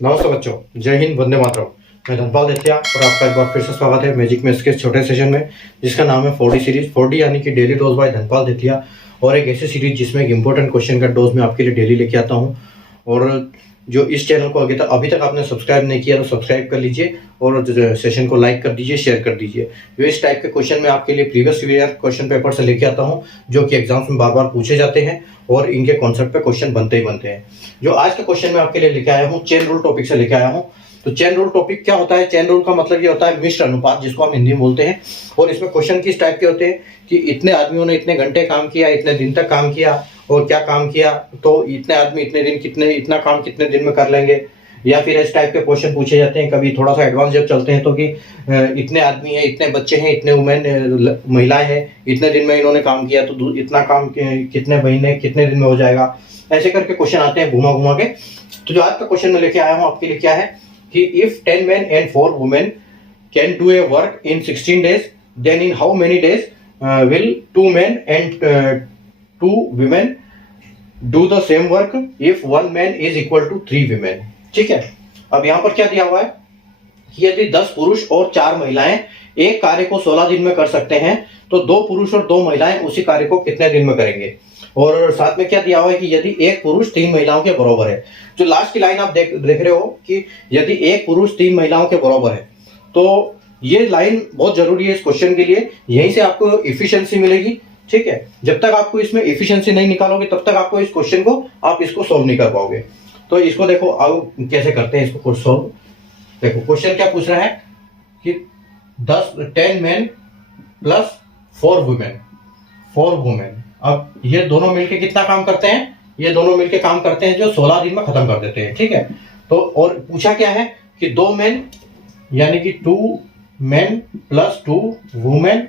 नमस्ते बच्चों, जय हिंद, वंदे मातरम। मैं धनपाल देथिया और आपका एक बार फिर से स्वागत है मैजिक मैथ्स के छोटे सेशन में, जिसका नाम है 4D सीरीज। 4D यानी कि डेली डोज बाय धनपाल देथिया, और एक ऐसी सीरीज जिसमें एक इंपॉर्टेंट क्वेश्चन का डोज मैं आपके लिए डेली लेके आता हूँ। और जो इस चैनल को अभी तक आपने सब्सक्राइब नहीं किया तो सब्सक्राइब कर लीजिए और सेशन को लाइक कर दीजिए, शेयर कर दीजिए। जो इस टाइप के क्वेश्चन मैं आपके लिए प्रीवियस ईयर क्वेश्चन पेपर से लेके आता हूँ, जो कि एग्जाम्स में बार बार पूछे जाते हैं और इनके कॉन्सेप्ट पे क्वेश्चन बनते ही बनते हैं। जो आज का क्वेश्चन मैं आपके लिए लेके आया हूँ, चेन रूल टॉपिक से लेके आया हूँ। तो चेन रूल टॉपिक क्या होता है? चेन रूल का मतलब ये होता है मिश्र अनुपात, जिसको हम हिंदी में बोलते हैं। और इसमें क्वेश्चन किस टाइप के होते हैं कि इतने आदमियों ने इतने घंटे काम किया, इतने दिन तक काम किया और क्या काम किया, तो इतने आदमी इतने दिन इतना काम कितने दिन में कर लेंगे। या फिर इस टाइप के क्वेश्चन पूछे जाते हैं। कभी थोड़ा सा एडवांस जब चलते हैं तो कि इतने आदमी हैं, इतने बच्चे हैं, इतने वुमेन महिलाएं हैं, इतने दिन में इन्होंने काम किया, तो इतना काम कितने महीने कितने दिन में हो जाएगा। ऐसे करके क्वेश्चन आते हैं घुमा घुमा के। तो जो आज का क्वेश्चन मैं लेके आया हूँ आपके लिए क्या है कि if 10 men and 4 women can do a work in 16 days, then in how many days will 2 men and 2 women do the same work if 1 man is equal to 3 women। ठीक है, अब यहाँ पर क्या दिया हुआ है कि यदि 10 पुरुष और 4 महिलाएं एक कार्य को 16 दिन में कर सकते हैं, तो 2 पुरुष और 2 महिलाएं उसी कार्य को कितने दिन में करेंगे। और साथ में क्या दिया हुआ है कि यदि एक पुरुष 3 महिलाओं के बराबर है। जो लास्ट की लाइन आप देख रहे हो कि यदि एक पुरुष 3 महिलाओं के बराबर है, तो ये लाइन बहुत जरूरी है इस क्वेश्चन के लिए। यहीं से आपको इफिशियंसी मिलेगी। ठीक है, जब तक आपको इसमें इफिशियंसी नहीं निकालोगे तब तक आपको इस क्वेश्चन को आप इसको सोल्व नहीं कर पाओगे। तो इसको देखो अब कैसे करते हैं इसको सोल्व। देखो क्वेश्चन क्या पूछ रहा है कि 10 men प्लस 4 वुमेन। अब ये दोनों मिलके कितना काम करते हैं? ये दोनों मिलके काम करते हैं जो 16 दिन में खत्म कर देते हैं। ठीक है, तो और पूछा क्या है कि 2 men यानी कि 2 men plus 2 women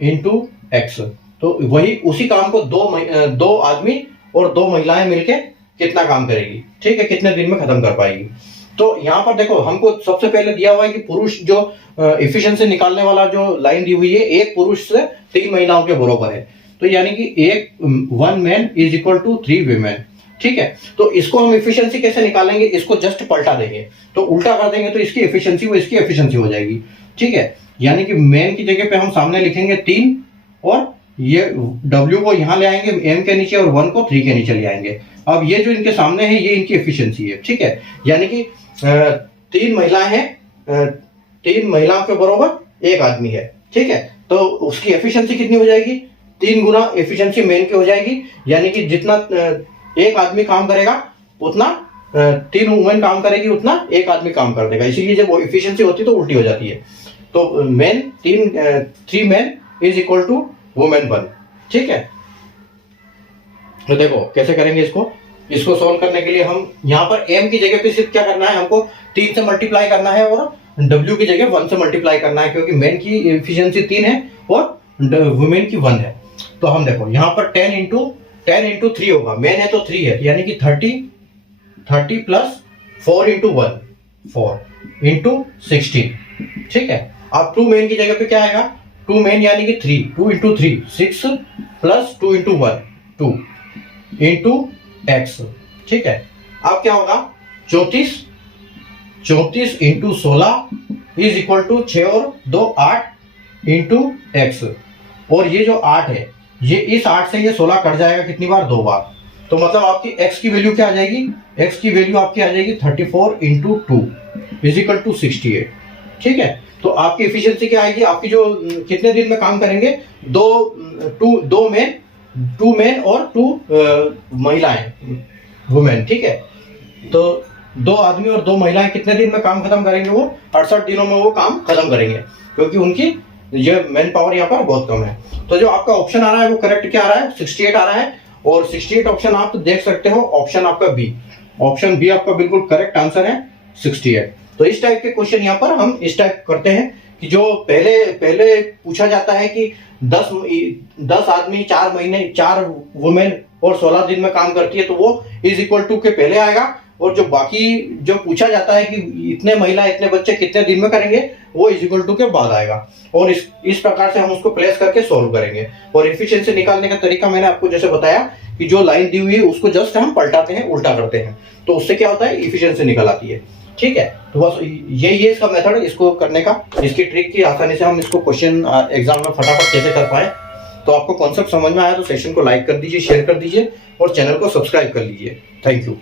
into x. तो वही उसी काम को दो आदमी और 2 महिलाएं मिलके कितना काम करेगी। ठीक है, कितने दिन में खत्म कर पाएगी। तो यहाँ पर देखो हमको सबसे पहले दिया हुआ है कि पुरुष जो एफिशिएंसी निकालने वाला जो लाइन दी हुई है, एक पुरुष से 3 महिलाओं के बराबर है। तो यानी कि 1 man is equal to 3 women। ठीक है, तो इसको हम एफिशिएंसी कैसे निकालेंगे? इसको जस्ट पलटा देंगे, तो उल्टा कर देंगे तो इसकी एफिशिएंसी वो इसकी एफिशिएंसी हो जाएगी। ठीक है, यानी कि मैन की जगह पे हम सामने लिखेंगे 3 और ये W को यहाँ ले आएंगे M के नीचे और 1 को 3 के नीचे ले आएंगे। अब ये जो इनके सामने है ये इनकी एफिशिएंसी है। ठीक है, यानी कि 3 महिलाएं हैं, 3 महिलाओं के बराबर 1 आदमी है। ठीक है, तो उसकी एफिशिएंसी कितनी हो जाएगी? 3 गुना एफिशिएंसी मेन की हो जाएगी। यानी कि जितना 1 आदमी काम करेगा उतना 3 वुमेन काम करेगी, उतना 1 आदमी काम कर देगा। इसीलिए जब वो एफिशिएंसी होती है तो उल्टी हो जाती है। तो men 3 men is equal to women 1। ठीक है, तो देखो कैसे करेंगे इसको सॉल्व करने के लिए हम यहाँ पर m की जगह पे सिर्फ क्या करना है, हमको 3 से मल्टीप्लाई करना है और w की जगह 1 से मल्टीप्लाई करना है, क्योंकि मेन की एफिशिएंसी 3 है और वुमेन की 1 है। तो हम देखो यहाँ पर 10 इंटू 3 होगा। मेन है तो 3 है, यानी कि 30 प्लस 4 इंटू 1 4 इंटू 16। ठीक है, अब 2 मेन की जगह पे क्या आएगा? 2 मेन यानी कि 2 into 3 6 plus 2 into 1 2 into x. ठीक है, अब क्या होगा? 34 इंटू 16 इज इक्वल टू 6 और 2 8 इंटू एक्स। और ये जो 8 है, ये इस 8 से ये 16 कट जाएगा कितनी बार? 2 बार। तो मतलब आपकी x की वैल्यू क्या आ जाएगी? x की वैल्यू आपकी आ जाएगी 34 इंटू 2 इज इक्वल टू 68। ठीक है, तो आपकी एफिशिएंसी क्या आएगी? आपकी जो कितने दिन में काम करेंगे? 2 मेन और 2 महिलाएं वुमेन। ठीक है, तो 2 आदमी और 2 महिलाएं कितने दिन में काम खत्म करेंगे? वो 68 दिनों में वो काम खत्म करेंगे, क्योंकि उनकी ये मैन पावर यहाँ पर बहुत कम है। तो जो आपका ऑप्शन आ रहा है वो करेक्ट क्या आ रहा है? 68 आ रहा है। और 68 ऑप्शन आप देख सकते हो, ऑप्शन आपका बी। ऑप्शन बी आपका बिल्कुल करेक्ट आंसर है, 68। तो इस टाइप के क्वेश्चन यहाँ पर हम इस टाइप करते हैं कि जो पहले पूछा जाता है कि 10 आदमी 4 महीने 4 वुमेन और 16 दिन में काम करती है, तो वो इज इक्वल टू के पहले आएगा। और जो बाकी जो पूछा जाता है कि इतने महिला इतने बच्चे कितने दिन में करेंगे, वो इज इक्वल टू के बाद आएगा। और इस प्रकार से हम उसको प्लेस करके सॉल्व करेंगे। और एफिशिएंसी निकालने का तरीका मैंने आपको जैसे बताया कि कि जो लाइन दी हुई है उसको जस्ट हम पलटाते हैं, उल्टा करते हैं, तो उससे क्या होता है, इफिशिएंसी निकल आती है। ठीक है, तो बस यही है इसका मेथड इसको करने का, इसकी ट्रिक की आसानी से हम इसको क्वेश्चन एग्जाम में फटाफट कैसे कर पाए। तो आपको कॉन्सेप्ट समझ में आया तो सेशन को लाइक कर दीजिए, शेयर कर दीजिए और चैनल को सब्सक्राइब कर लीजिए। Thank you.